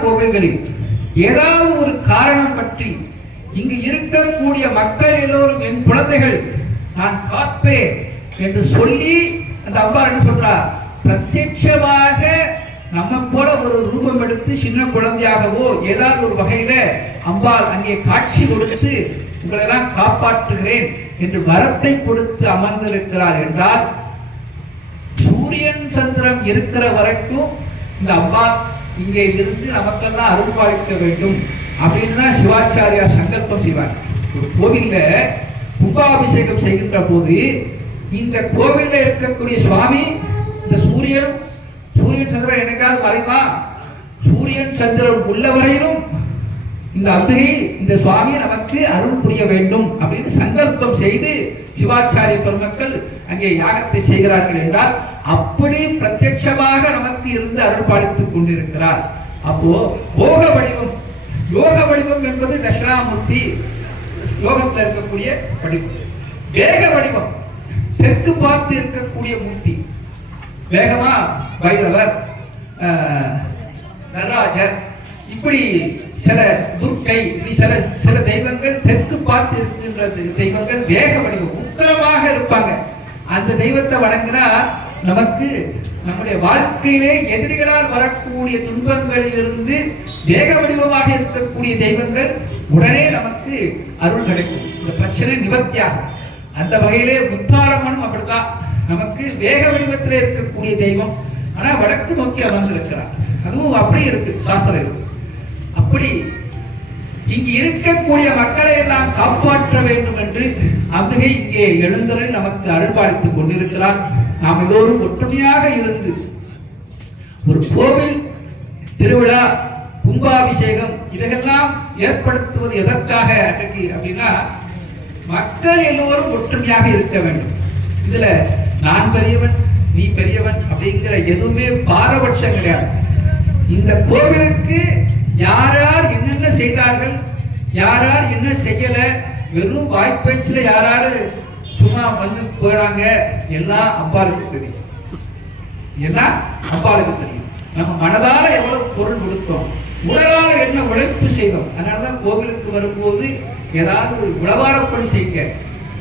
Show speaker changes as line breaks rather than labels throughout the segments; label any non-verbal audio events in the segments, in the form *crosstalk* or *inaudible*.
கோவில்களில் ஏதாவது ஒரு காரணம் பற்றி இங்கு இருக்கக்கூடிய மக்கள் எல்லோரும் என் குழந்தைகள் நான் காப்பேன் என்று சொல்லி அந்த அப்பா என்ன சொல்றார் பிரத்யட்சமாக நம்ம போல ஒரு ரூபம் எடுத்து சின்ன குழந்தையாகவோ ஏதாவது ஒரு வகையில அம்பாள் அங்கே காட்சி கொடுத்து உங்களை காப்பாற்றுகிறேன் என்று வரத்தை கொடுத்து அமர்ந்திருக்கிறார் என்றால் சூரியன் சந்திரன் இருக்கிற வரைக்கும் இந்த அம்பாள் இங்கே இருந்து நமக்கெல்லாம் அருள்பாலிக்க வேண்டும் அப்படின்னு தான் சிவாச்சாரியா சங்கல்பம் செய்வார். ஒரு கோவில்ல கும்பாபிஷேகம் செய்கின்ற போது இந்த கோவில்ல இருக்கக்கூடிய சுவாமி இந்த சூரியன் சூரியன் சந்திரன் எனக்காவது மறைவா சூரியன் சந்திரன் உள்ள வரையிலும் இந்த அம்பிகை இந்த சுவாமி நமக்கு அருள் புரிய வேண்டும் அப்படின்னு சங்கல்பம் செய்து சிவாச்சாரிய பெருமக்கள் அங்கே யாகத்தை செய்கிறார்கள் என்றால் அப்படி பிரத்யட்சமாக நமக்கு இருந்து அருள்பாலித்துக் கொண்டிருக்கிறார். அப்போ போக வடிவம் யோக வடிவம் என்பது தட்சிணாமூர்த்தி ஸ்லோகத்தில் இருக்கக்கூடிய வடிவம். வேக வடிவம் தெற்கு பார்த்து இருக்கக்கூடிய மூர்த்தி. வேகமா பைரவர் ஆஹ், நடராஜர் இப்படி சில துர்க்கை இப்படி சில சில தெய்வங்கள் தெற்கு பார்த்து இருக்கின்ற தெய்வங்கள் வேக வடிவம் உத்தரமாக இருப்பாங்க. அந்த தெய்வத்தை வணங்கினா நமக்கு நம்முடைய வாழ்க்கையிலே எதிரிகளால் வரக்கூடிய துன்பங்களிலிருந்து தேக வேக வடிவமாக இருக்கக்கூடிய தெய்வங்கள் உடனே நமக்கு அருள் கிடைக்கும். இந்த பிரச்சனை நிவர்த்தியாகும். அந்த வகையிலே முத்தாரம்மனும் அப்படித்தான். நமக்கு வேக வடிவத்தில் இருக்கக்கூடிய தெய்வம். ஆனா வடக்கு நோக்கி அமர்ந்திருக்கிறார். அதுவும் அப்படி இருக்கு சாஸ்திரம் அப்படி இங்கு இருக்கக்கூடிய மக்களை எல்லாம் காப்பாற்ற வேண்டும் என்று அம்பிகை இங்கே எழுந்தரில் நமக்கு அருள்பாலித்துக் கொண்டிருக்கிறார். நாம் எல்லோரும் ஒற்றுமையாக இருந்து ஒரு கோவில் திருவிழா கும்பாபிஷேகம் இவைகள்லாம் ஏற்படுத்துவது எதற்காக அன்றைக்கு அப்படின்னா மக்கள் எல்லோரும் ஒற்றுமையாக இருக்க வேண்டும். இதுல நான் பெரியவன் நீ பெரியவன் அப்படிங்கிற எதுவுமே பாரபட்சம் கிடையாது. இந்த கோவிலுக்கு யார் யார் என்னென்ன செய்தார்கள் யார் யார் என்ன செய்யல வெறும் வாய்ப்பேச்சில் யார் யார் சும்மா வந்து போயிடாங்க. எல்லாம் அம்பாளுக்கு தெரியும். எல்லாம் அம்பாளுக்கு தெரியும். நம்ம மனதால எவ்வளவு பொருள் கொடுத்தோம். உடலால என்ன உழைப்பு செய்தோம். அதனாலதான் கோவிலுக்கு வரும்போது ஏதாவது உழவாரப்பணி செய்யுங்க.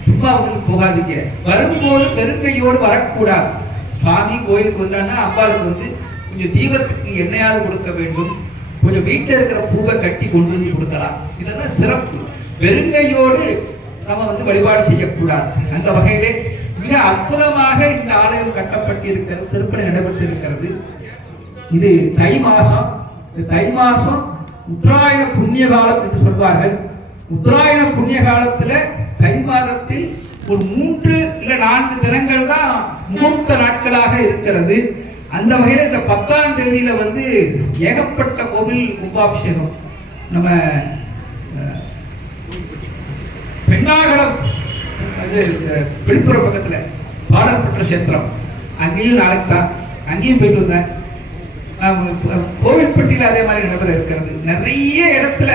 சும்மா வந்து போகாதீங்க. வரும்போது பெருங்கையோடு வரக்கூடாது. சுவாமி கோயிலுக்கு வந்தான்னா அப்பாளுக்கு வந்து கொஞ்சம் தீபத்துக்கு எண்ணெயாவது கொடுக்க வேண்டும். கொஞ்சம் வீட்டில் இருக்கிற பூவை கட்டி கொண்டு வந்து கொடுக்கலாம். இதெல்லாம் சிறப்பு. வெறுங்கையோடு நம்ம வந்து வழிபாடு செய்யக்கூடாது. அந்த வகையிலே மிக அற்புதமாக இந்த ஆலயம் கட்டப்பட்டிருக்கிறது திருப்பணி நடைபெற்றிருக்கிறது. இது தை மாசம். தை மாசம் உத்தராயண புண்ணிய காலம் என்று சொல்வார்கள். உத்தராயண புண்ணிய காலத்துல தை மாதத்தில் ஒரு மூன்று இல்ல நான்கு தினங்கள் தான் முகூர்த்த நாட்களாக இருக்கிறது. அந்த வகையில் இந்த பத்தாம் தேதியில வந்து ஏகப்பட்ட கோவில் கும்பாபிஷேகம் நம்ம பிண்டாகரம் அது இந்த விழுப்புரம் பாடல்பட்ட சேத்திரம் அங்கேயும் நாளைக்கு தான் அங்கேயும் போயிட்டு வந்தேன். கோவில்பட்டியில் அதே மாதிரி நடைபெற இருக்கிறது. நிறைய இடத்துல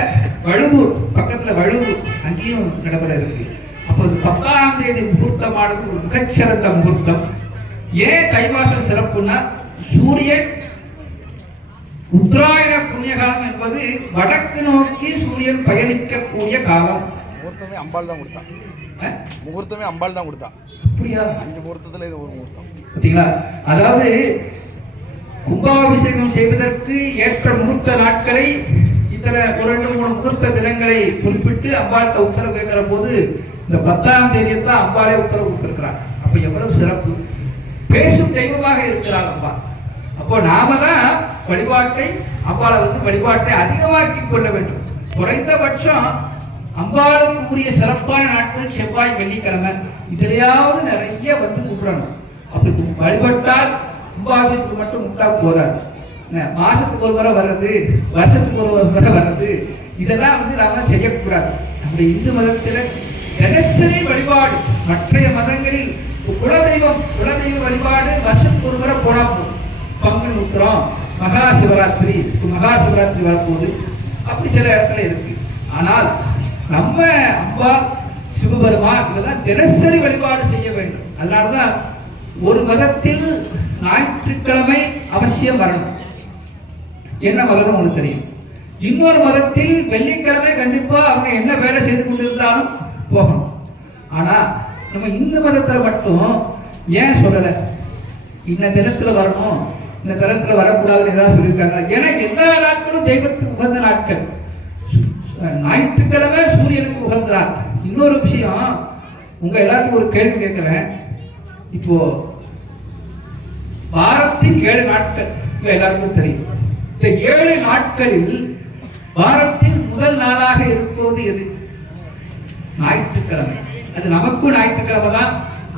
வழுவூர் பக்கத்துல வழுவூர் அங்கேயும் நடைபெற இருக்கு. அப்போது பத்தாம் தேதி முகூர்த்தமானது ஒரு மிகச்சிறந்த முகூர்த்தம். ஏன் தைவாசம் சிறப்புன்னா சூரியன் உத்தராயண புண்ணிய காலம் என்பது வடக்கு நோக்கி சூரியன் பயணிக்கக்கூடிய காலம்.
முகூர்த்தமே அம்பாள் தான் கொடுத்தான் முகூர்த்தமே அம்பாள் தான் கொடுத்தான்
அப்படியா?
அஞ்சு முகூர்த்தத்துல இது ஒரு முகூர்த்தம்.
பார்த்தீங்களா? அதாவது கும்பாபிஷேகம் செய்வதற்கு ஏற்ற முகூர்த்த நாட்களை இத்தனை ஒரு ரெண்டு மூணு முகூர்த்த தினங்களை குறிப்பிட்டு அம்பாள்கிட்ட உத்தரவு கேட்கிற போது இந்த பத்தாம் தேதியை தான் அம்பாளே உத்தரவு கொடுத்திருக்கிறார். அப்ப எவ்வளவு சிறப்பு. பேசும் தெய்வமாக இருக்கிறார் அம்மா. அப்போ நாம தான் வழிபாட்டை அம்பாளை வந்து வழிபாட்டை அதிகமாக்கி கொள்ள வேண்டும். குறைந்தபட்சம் அம்பாளுக்கு உரிய சிறப்பான நாட்கள் செவ்வாய் வெள்ளிக்கிழமை. இதுலையாவது நிறைய வந்து கும்பிடணும் அப்படி வழிபட்டால் கும்பாபிஷேகத்துக்கு மட்டும் முட்டா போதாது. என்ன, மாசத்துக்கு ஒரு முறை வர்றது வருஷத்துக்கு ஒரு முறை வர்றது இதெல்லாம் வந்து நாம செய்யக்கூடாது. நம்முடைய இந்து மதத்தில் தினசரி வழிபாடு. மற்றைய மதங்களில் குலதெய்வம் குலதெய்வ வழிபாடு வருஷத்துக்கு ஒரு முறை போனா போதும். பங்குனி உத்திரம் மகா சிவராத்திரி மகா சிவராத்திரி வரப்போகுது. அப்படி சில இடத்துல இருக்கு. ஆனால் நம்ம அம்பா சிவபெருமான் இதெல்லாம் தினசரி வழிபாடு செய்ய வேண்டும். அதனாலதான் ஒரு மதத்தில் ஞாயிற்றுக்கிழமை அவசியம் வரணும். என்ன மதம் உங்களுக்கு தெரியும். இன்னொரு மதத்தில் வெள்ளிக்கிழமை கண்டிப்பா அவங்க என்ன வேலை செய்து கொண்டிருந்தாலும் போகணும். ஆனா நம்ம இந்து மதத்துல மட்டும் ஏன் சொல்லல? இந்த தினத்துல வரணும் இந்த தினத்துல வரக்கூடாதுன்னு ஏதாவது சொல்லியிருக்காங்க ஏன்னா எல்லா நாட்களும் தெய்வத்துக்கு உகந்த நாட்கள். ஞாயிற்றுக்கிழமை சூரியனுக்கு உகந்த இன்னொரு விஷயம் உங்க எல்லாருக்கும் ஒரு கேள்வி கேட்கிறேன். இப்போ வாரத்தின் ஏழு நாட்கள் இப்போ எல்லாருக்கும் தெரியும். இந்த ஏழு நாட்களில் வாரத்தில் முதல் நாளாக இருப்பது எது? ஞாயிற்றுக்கிழமை. அது நமக்கும் ஞாயிற்றுக்கிழமை தான்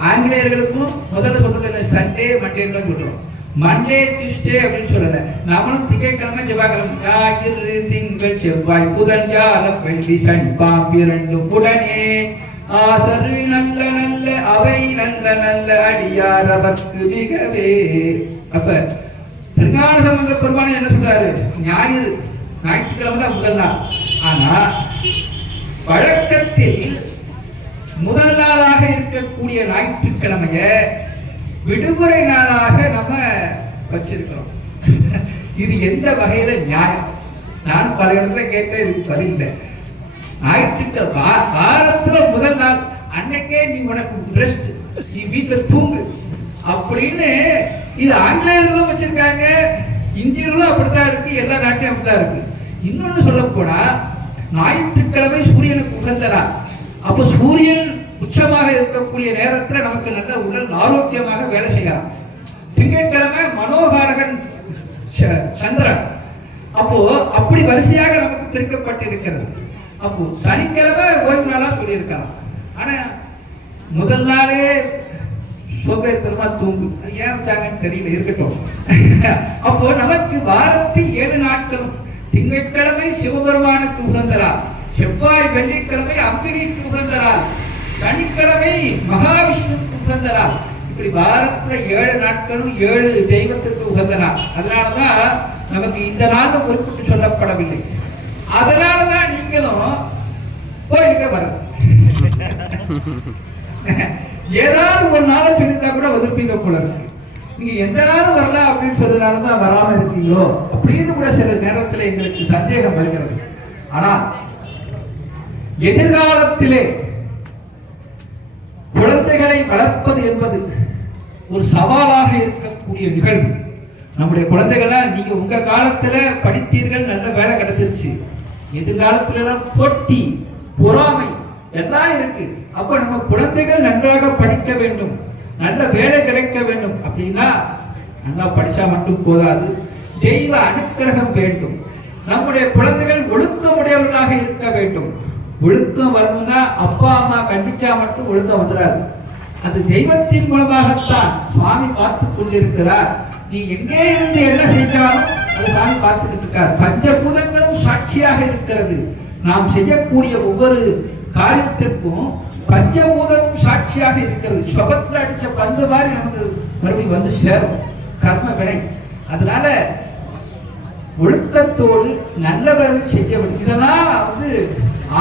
ஆங்கிலேயர்களுக்கும் முதல்ல சொல்றது சண்டே மண்டே சொல்றோம். மண்டே டியூஸ்டே அப்படின்னு சொல்லல. நாமளும் திங்கட்கிழமை செவ்வாய்க்கிழமை ஞாயிறு திங்கள் செவ்வாய் புதன் வியாழன் வெள்ளி சனி பாம்பிரண்டும் புடனே ஆசரு நல்ல நல்ல அவை நல்ல நல்ல அடியார் அவர்க்கு மிகவே. அப்ப திருஞான சம்பந்த பெருமான் என்ன சொல்றாரு? ஞாயிறு ஞாயிற்றுக்கிழமை தான் முதல் நாள். ஆனா வழக்கத்தில் முதல் நாளாக இருக்கக்கூடிய ஞாயிற்றுக்கிழமைய விடுமுறை நாளாக நம்ம வச்சிருக்கிறோம். *laughs* இது எந்த வகையில நியாயம்? நான் பல இடத்துல கேட்டேன் இதுக்கு பதில் இல்லை. ஞாயிற்றுக்கிழமை வா- வாரத்துல முதல் நாள் அன்னைக்கே நீ உனக்கு ரெஸ்ட் நீ வீட்டுல தூங்கு. அப்படின்னு இது ஆங்கிலேயர்களும் வச்சிருக்காங்க இந்தியர்களும் அப்படித்தான் இருக்கு எல்லா நாட்டையும் அப்படித்தான் இருக்கு. இன்னொன்னு சொல்ல போனா ஞாயிற்றுக்கிழமை சூரியனுக்கு உகந்தரா அப்ப சூரியன் உச்சமாக இருக்கக்கூடிய நேரத்தில் நமக்கு நல்ல உடல் ஆரோக்கியமாக வேலை செய்யலாம். திங்கட்கிழமை மனோகாரகன் ச- சந்திரன். அப்போ அப்படி வரிசையாக நமக்கு பிரிக்கப்பட்டிருக்கிறது. அப்போ சனிக்கிழமை ஓய்வு நாளா சொல்லியிருக்கலாம். ஆனா முதல் நாளே சோம்பேறித்தனமா தூங்கும். ஏன் வச்சாங்கன்னு தெரியல இருக்கட்டும். அப்போ நமக்கு வாரத்தில் ஏழு நாட்களும் திங்கட்கிழமை சிவபெருமானுக்கு உகந்தரா செவ்வாய் வெள்ளிக்கிழமை அம்பிகைக்கு உகந்தரா சனிக்கிழமை மகாவிஷ்ணுவுக்கு உகந்தரா இப்படி வாரத்துல ஏழு நாட்களும் ஏழு தெய்வத்திற்கு உகந்த நாள். அதனாலதான் நமக்கு இந்த நாள் குறிப்பிட்டு சொல்லப்படவில்லை. அதனாலதான் நீங்களும் கோயிலுக்கு வரது ஏதாவது ஒரு நாளை சொல்லிட்டா கூட ஒதுப்பீங்க போல இருக்கு. நீங்க எந்த நாளும் வரலாம் அப்படின்னு சொல்றதுனால தான் வராம இருக்கீங்களோ? அப்படின்னு கூட சில நேரத்துல எங்களுக்கு சந்தேகம் வருகிறது. ஆனா எதிர்காலத்திலே குழந்தைகளை வளர்ப்பது என்பது ஒரு சவாலாக இருக்கக்கூடிய நிகழ்வு. நம்முடைய குழந்தைகளா நீங்க உங்க காலத்துல படித்தீர்கள் நல்ல வேலை கிடைச்சிருச்சு. எதிர்காலத்துல போட்டி பொறாமை எல்லாம் இருக்கு. அப்ப நம்ம குழந்தைகள் நன்றாக படிக்க வேண்டும் நல்ல வேலை கிடைக்க வேண்டும். அப்படின்னா நல்லா படிச்சா மட்டும் போதாது. தெய்வ அனுக்கிரகம் வேண்டும். நம்முடைய குழந்தைகள் ஒழுக்கமுடையவர்களாக இருக்க வேண்டும். ஒழுக்கம் வரணும்னா அப்பா அம்மா கண்டிச்சா மட்டும் ஒழுக்கம் வந்துடாது அது தெய்வத்தின் மூலமாகத்தான் சுவாமி பார்த்து கொண்டிருக்கிறார். நீ எங்கே இருந்து என்ன செஞ்சாலும் அது சாமி பார்த்துக்கிட்டு இருக்கார். பஞ்சபூதங்களும் சாட்சியாக இருக்கிறது. நாம் செய்யக்கூடிய ஒவ்வொரு காரியத்திற்கும் பஞ்சபூதமும் சாட்சியாக இருக்கிறது. சுபத்தில் அடிச்ச பந்து மாதிரி நமக்கு மறுபடியும் வந்து சேரும். கர்ம வினை. அதனால ஒழுக்கத்தோடு நல்லவர்கள் செய்ய வேண்டும். இதெல்லாம் வந்து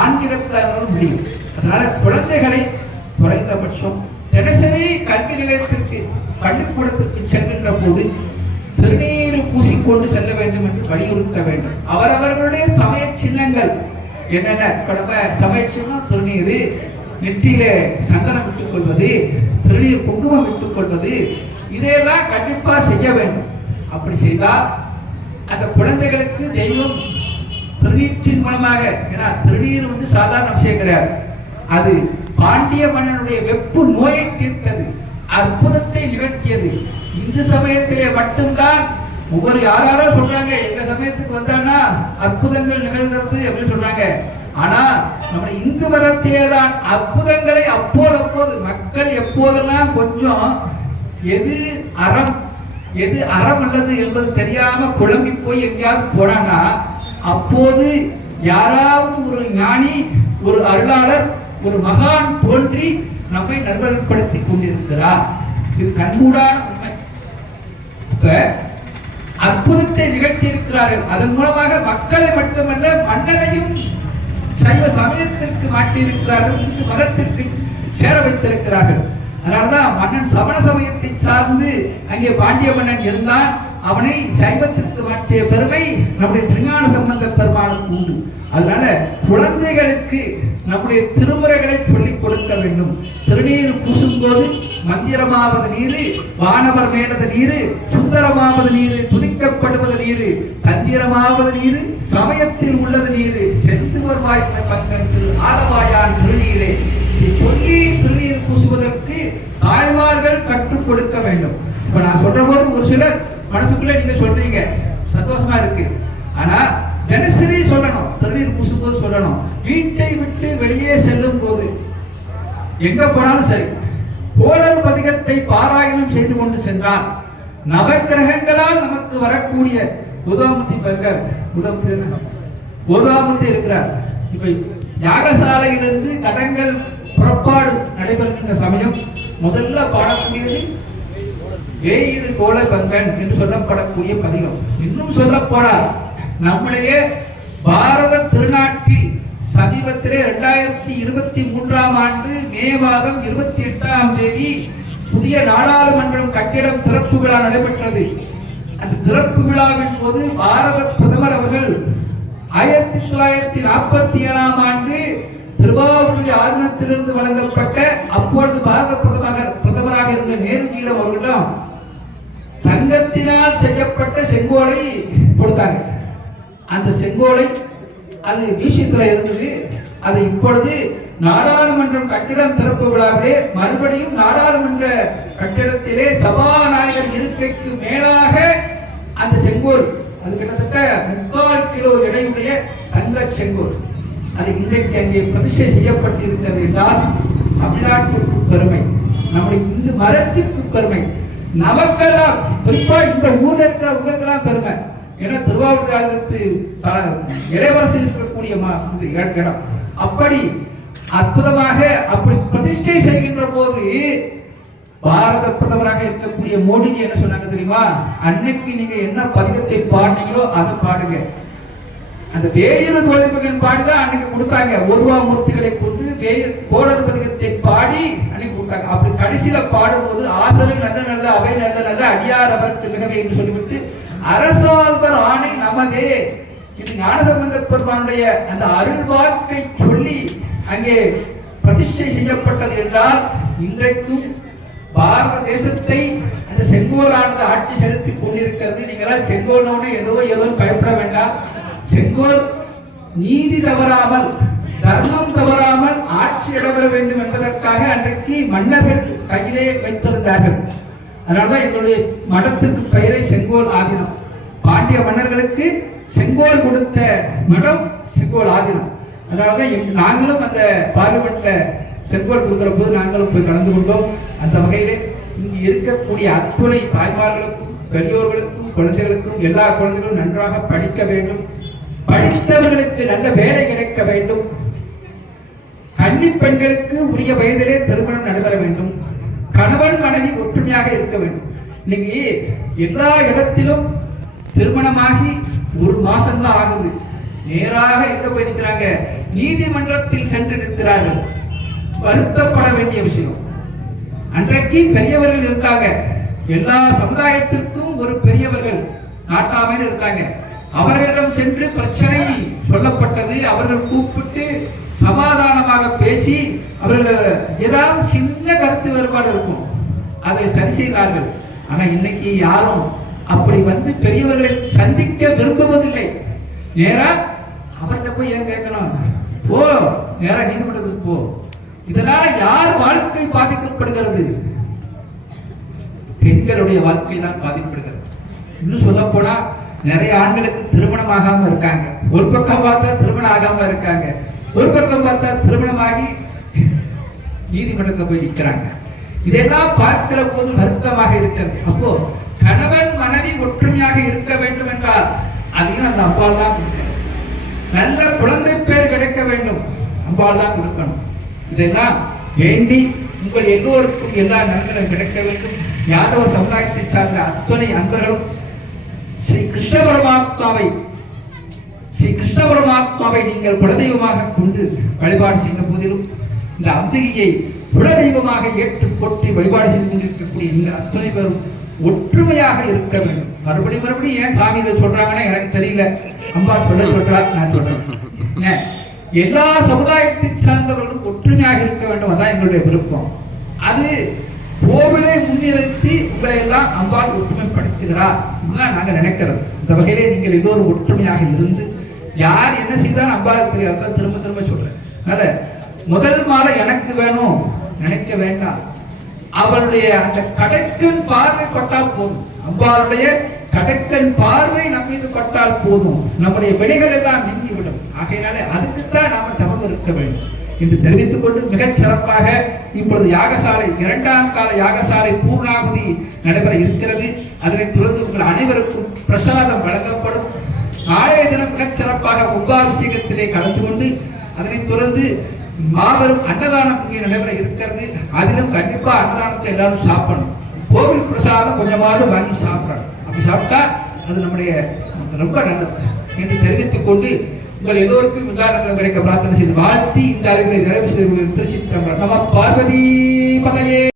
ஆன்மீகத்தாலும் முடியும். அதனால குழந்தைகளை குறைந்தபட்சம் தினசரி கல்வி நிலையத்திற்கு பள்ளிக்கூடத்திற்கு செல்கின்ற போது திருநீர் பூசிக்கொண்டு செல்ல வேண்டும் என்று வலியுறுத்த வேண்டும். அவரவர்களுடைய சமய சின்னங்கள் என்னென்ன? கடமை சமய சின்னம் திருநீர் நெற்றியில சந்தனம் விட்டுக் கொள்வது திருநீர் குங்குமம் விட்டுக் கொள்வது இதையெல்லாம் கண்டிப்பா செய்ய வேண்டும். அப்படி செய்தால் அந்த குழந்தைகளுக்கு தெய்வம் திருநீற்றின் மூலமாக. ஏன்னா திருநீர் வந்து சாதாரண விஷயம் கிடையாது. அது பாண்டிய மன்னனுடைய வெப்பு நோயை தீர்த்தது. அற்புதத்தை நிகழ்த்தியது. இந்து சமயத்திலே மட்டும்தான் ஒவ்வொரு யாராரோ சொல்றாங்க எங்க சமயத்துக்கு வந்தான்னா அற்புதங்கள் நிகழ்கிறது அப்படின்னு சொல்றாங்க. ஆனா நம்ம இந்து மதத்திலே தான் அற்புதங்களை அப்போது அப்போது மக்கள் எப்போதெல்லாம் கொஞ்சம் எது அறம் எது அறம் அல்லது என்பது தெரியாம குழம்பி போய் எங்கேயாவது போனான்னா அப்போது யாராவது ஒரு ஞானி ஒரு அருளாளர் ஒரு மகான் தோன்றி நம்மை நல்வழிப்படுத்தி கொண்டிருக்கிறார். இது கண்மூடான உண்மை. இப்ப அற்புதத்தை நிகழ்த்தி இருக்கிறார்கள் அதன் மூலமாக மக்களை மட்டுமல்ல மன்னனையும் சைவ சமயத்திற்கு மாட்டியிருக்கிறார்கள் இந்து மதத்திற்கு சேர வைத்திருக்கிறார்கள். அதனாலதான் மன்னன் சமண சமயத்தை சார்ந்து அங்கே பாண்டிய மன்னன் இருந்தான். அவனை சைவத்திற்கு மாற்றிய பெருமை நம்முடைய திருஞான சம்பந்த பெருமானுக்கு உண்டு. அதனால குழந்தைகளுக்கு நம்முடைய திருமுறைகளை சொல்லிக் கொடுக்க வேண்டும். திருநீர் பூசும்போது மந்திரமாவது நீரு வானவர் மேலது நீரு சுந்தரமாவது நீரு துதிக்கப்படுவது நீரு தந்திரமாவது நீரு சமயத்தில் உள்ளது நீரு செந்துவர் வாய்ப்பை பங்கன் திரு ஆலவாயான் திருநீரே. சொல்லி திருநீர் பூசுவதற்கு தாய்மார்கள் கற்றுக் கொடுக்க வேண்டும். இப்ப நான் சொல்ற போது ஒரு சிலர் மனசுக்குள்ளே நீங்கள் சொல்கிறீங்க சந்தோஷமாக இருக்குது ஆனால் தினசரி சொல்லணும். திருநீர் பூசும்போது சொல்லணும். வீட்டை விட்டு வெளியே செல்லும் போது எங்க போனாலும் சரி போலர் பதிகத்தை பாராயணம் செய்து கொண்டு சென்றால் நவக்கிரகங்களால் நமக்கு வரக்கூடிய உதாமூர்த்தி பங்கர் உதாமூர்த்தி உதாமூர்த்தி இருக்கிறார். இப்ப யாகசாலையிலிருந்து கதங்கள் புறப்பாடு நடைபெறுகின்ற சமயம் முதல்ல பாடக்கூடியது வேயிறு கோல பங்கன் என்று சொல்லப்படக்கூடிய பதிகம். இன்னும் சொல்ல போனால் நம்முடைய பாரத திருநாட்டில் சமீபத்திலே இரண்டாயிரத்தி இருபத்தி மூன்றாம் ஆண்டு மே மாதம் இருபத்தி எட்டாம் தேதி புதிய நாடாளுமன்றம் கட்டிடம் திறப்பு விழா நடைபெற்றது. அந்த திறப்பு விழாவின் போது பாரத பிரதமர் அவர்கள் ஆயிரத்தி தொள்ளாயிரத்தி நாற்பத்தி ஏழாம் ஆண்டு திருவாவூர் ஆதீனத்திலிருந்து வழங்கப்பட்ட அப்பொழுது பாரத பிரதமர் பிரதமராக இருந்த நேருஜியிடம் அவர்களிடம் தங்கத்தினால் செய்யப்பட்ட செங்கோலை கொடுத்தாங்க. அந்த செங்கோலை அது மியூசியத்தில் இருந்தது. அது இப்பொழுது நாடாளுமன்றம் கட்டிடம் திறப்பு விழாவிலே மறுபடியும் நாடாளுமன்ற கட்டிடத்திலே சபாநாயகர் இருக்கைக்கு மேலாக அந்த செங்கோல் அது கிட்டத்தட்ட முக்கால் கிலோ எடையுடைய தங்க செங்கோல். அது இன்றைக்கு அங்கே பிரதிஷ்டை செய்யப்பட்டிருக்கிறது என்றால் தமிழ்நாட்டிற்கு பெருமை. நம்முடைய இந்து மதத்திற்கு பெருமை. நமக்கெல்லாம் குறிப்பா இந்த ஊர்ல இருக்கிற உங்களுக்கெல்லாம் பெருமை ஏன்னா திருவாவூர்த்து இளவரசு இருக்கக்கூடிய இடம் அப்படி அற்புதமாக அப்படி பிரதிஷ்டை செய்கின்ற போது பாரத பிரதமராக இருக்கக்கூடிய மோடிஜி என்ன சொன்னாங்க தெரியுமா? அன்னைக்கு நீங்க என்ன பதிகத்தை பாடுனீங்களோ அதை பாடுங்க. அந்த வேயிறு தோழிமகன் பாடிதான் அன்னைக்கு கொடுத்தாங்க. ஒருவா மூர்த்திகளை கொண்டு வேயிறு கோடர் பதிகத்தை பாடி அப்படி கடைசியில பாடும்போது ஆசரும் நல்ல நல்ல அவை நல்ல நல்ல அடியார் அவருக்கு மிகவே என்று சொல்லிவிட்டு அரசால்வர் ஆணை நமதே. இது ஞானசம்பந்த பெருமானுடைய அந்த அருள் வாக்கை சொல்லி அங்கே பிரதிஷ்டை செய்யப்பட்டது என்றால் இன்றைக்கும் பாரத தேசத்தை அந்த செங்கோலானது ஆட்சி செலுத்தி கொண்டிருக்கிறது. நீங்களாம் செங்கோலோடு ஏதோ ஏதோ பயப்பட வேண்டாம். செங்கோல் நீதி தவறாமல் தர்மம் தவறாமல் ஆட்சி இடம்பெற வேண்டும் என்பதற்காக அன்றைக்கு மன்னர்கள் கையிலே வைத்திருந்தார்கள். அதனாலதான் எங்களுடைய மடத்துக்கு பெயரை செங்கோல் ஆதினம். பாண்டிய மன்னர்களுக்கு செங்கோல் கொடுத்த மடம் செங்கோல் ஆதினம். அதனாலதான் நாங்களும் அந்த பார்லிமெண்ட்ல செங்கோல் கொடுக்குற போது நாங்களும் போய் கலந்து கொண்டோம். அந்த வகையிலே இங்கு இருக்கக்கூடிய அத்துணை தாய்மார்களுக்கும் பெரியோர்களுக்கும் குழந்தைகளுக்கும் எல்லா குழந்தைகளும் நன்றாக படிக்க வேண்டும். படித்தவர்களுக்கு நல்ல வேலை கிடைக்க வேண்டும். கன்னி பெண்களுக்கு உரிய வயதிலே திருமணம் நடைபெற வேண்டும். கணவன் மனைவி ஒற்றுமையாக இருக்க வேண்டும். இன்னைக்கு எல்லா இடத்திலும் திருமணமாகி ஒரு மாசம் தான் ஆகுது. நேராக எங்க போய் நிற்கிறாங்க நீதிமன்றத்தில் சென்று நிற்கிறார்கள். வருத்தப்பட வேண்டிய விஷயம். அன்றைக்கு பெரியவர்கள் இருக்காங்க. எல்லா சமுதாயத்திற்கும் ஒரு பெரியவர்கள் நாட்டாமையில் இருக்காங்க. அவர்களிடம் சென்று பிரச்சனை சொல்லப்பட்டது. அவர்கள் கூப்பிட்டு சமாதானமாக பேசி அவர்கள் ஏதாவது சின்ன கருத்து வேறுபாடு இருக்கும். அதை சரி செய்கிறார்கள் ஆனா இன்னைக்கு யாரும் அப்படி வந்து பெரியவர்களை சந்திக்க விரும்புவதில்லை. நேரா அவர்கிட்ட போய் ஏன் கேட்கணும்? போ நேரா நீதிமன்றத்துக்கு போ. இதனால யார் வாழ்க்கை பாதிக்கப்படுகிறது? பெண்களுடைய வாழ்க்கை தான் பாதிக்கப்படுகிறது. இன்னும் சொல்ல போனா நிறைய ஆண்களுக்கு திருமணம் ஆகாம இருக்காங்க. ஒரு பக்கம் பார்த்தா திருமணம் ஆகாம இருக்காங்க. ஒரு பக்கம் பார்த்தா திருமணமாகி நீதிமன்றத்தில் போய் நிற்கிறாங்க இதெல்லாம் பார்க்கிற போது வருத்தமாக இருக்கிறது. அப்போ கணவன் மனைவி ஒற்றுமையாக இருக்க வேண்டும் என்றால் அதையும் அந்த அம்பாள் தான் நல்ல குழந்தை பேர் கிடைக்க வேண்டும். அம்பாள் தான் கொடுக்கணும். இதெல்லாம் வேண்டி உங்கள் எல்லோருக்கும் எல்லா நலன்களும் கிடைக்க வேண்டும். யாதவ சமுதாயத்தை சார்ந்த அத்தனை அன்பர்களும் ஸ்ரீ கிருஷ்ண பரமாத்மாவை ஸ்ரீ கிருஷ்ண பரமாத்மாவை நீங்கள் குலதெய்வமாக கொண்டு வழிபாடு செய்த போதிலும் இந்த அம்பிகையை குலதெய்வமாக ஏற்று போற்றி வழிபாடு செய்து கொண்டிருக்கக்கூடிய இந்த அத்தனை பேரும் ஒற்றுமையாக இருக்க வேண்டும். மறுபடியும் மறுபடியும் ஏன் சாமி இதை சொல்றாங்கன்னா எனக்கு தெரியல. அம்பாள் சொல்ல சொல்றா நான் சொல்றேன். எல்லா சமுதாயத்தை சார்ந்தவர்களும் ஒற்றுமையாக இருக்க வேண்டும். அதான் எங்களுடைய விருப்பம். அது கோவிலை முன்னிறுத்தி உங்களை எல்லாம் அம்பாள் ஒற்றுமைப்படுத்துகிறார். இதுதான் நினைக்கிறோம் நினைக்கிறது. இந்த வகையிலே நீங்கள் எல்லோரும் ஒற்றுமையாக இருந்து யார் என்ன செய்தாலும் அம்பாளுக்கு தெரியாது. திரும்ப திரும்ப சொல்றேன். அதனால முதல் மாலை எனக்கு வேணும் நினைக்க வேண்டாம். அவளுடைய அந்த கடைக்கன் பார்வை பட்டால் போதும். அம்பாளுடைய கடைக்கன் பார்வை நம்ம மீது பட்டால் போதும். நம்முடைய விடைகள் எல்லாம் நீங்கிவிடும். ஆகையினாலே அதுக்குத்தான் நாம தவம் இருக்க வேண்டும் என்று தெரிவித்துக் கொண்டு மிகச் சிறப்பாக இப்பொழுது யாகசாலை இரண்டாம் கால யாகசாலை பூர்ணாகுதி நடைபெற இருக்கிறது. அதனைத் தொடர்ந்து உங்கள் அனைவருக்கும் பிரசாதம் வழங்கப்படும். நாளைய தினம் மிகச் சிறப்பாக கும்பாபிஷேகத்திலே கலந்து கொண்டு அதனைத் தொடர்ந்து மாபெரும் அன்னதானம் இங்கே நடைபெற இருக்கிறது. அதிலும் கண்டிப்பா அன்னதானத்தை எல்லாரும் சாப்பிடணும். கோவில் பிரசாதம் கொஞ்சமாவது வாங்கி சாப்பிடணும். அப்படி சாப்பிட்டா அது நம்முடைய ரொம்ப நல்லது. என்று தெரிவித்துக் கொண்டு உங்கள் எல்லோருக்கும் உதாரணங்கள் கிடைக்க பிரார்த்தனை செய்து வாழ்த்தி இந்த அளவில் நிறைவு செய்து திருச்சி நம்ம பார்வதி பதையே.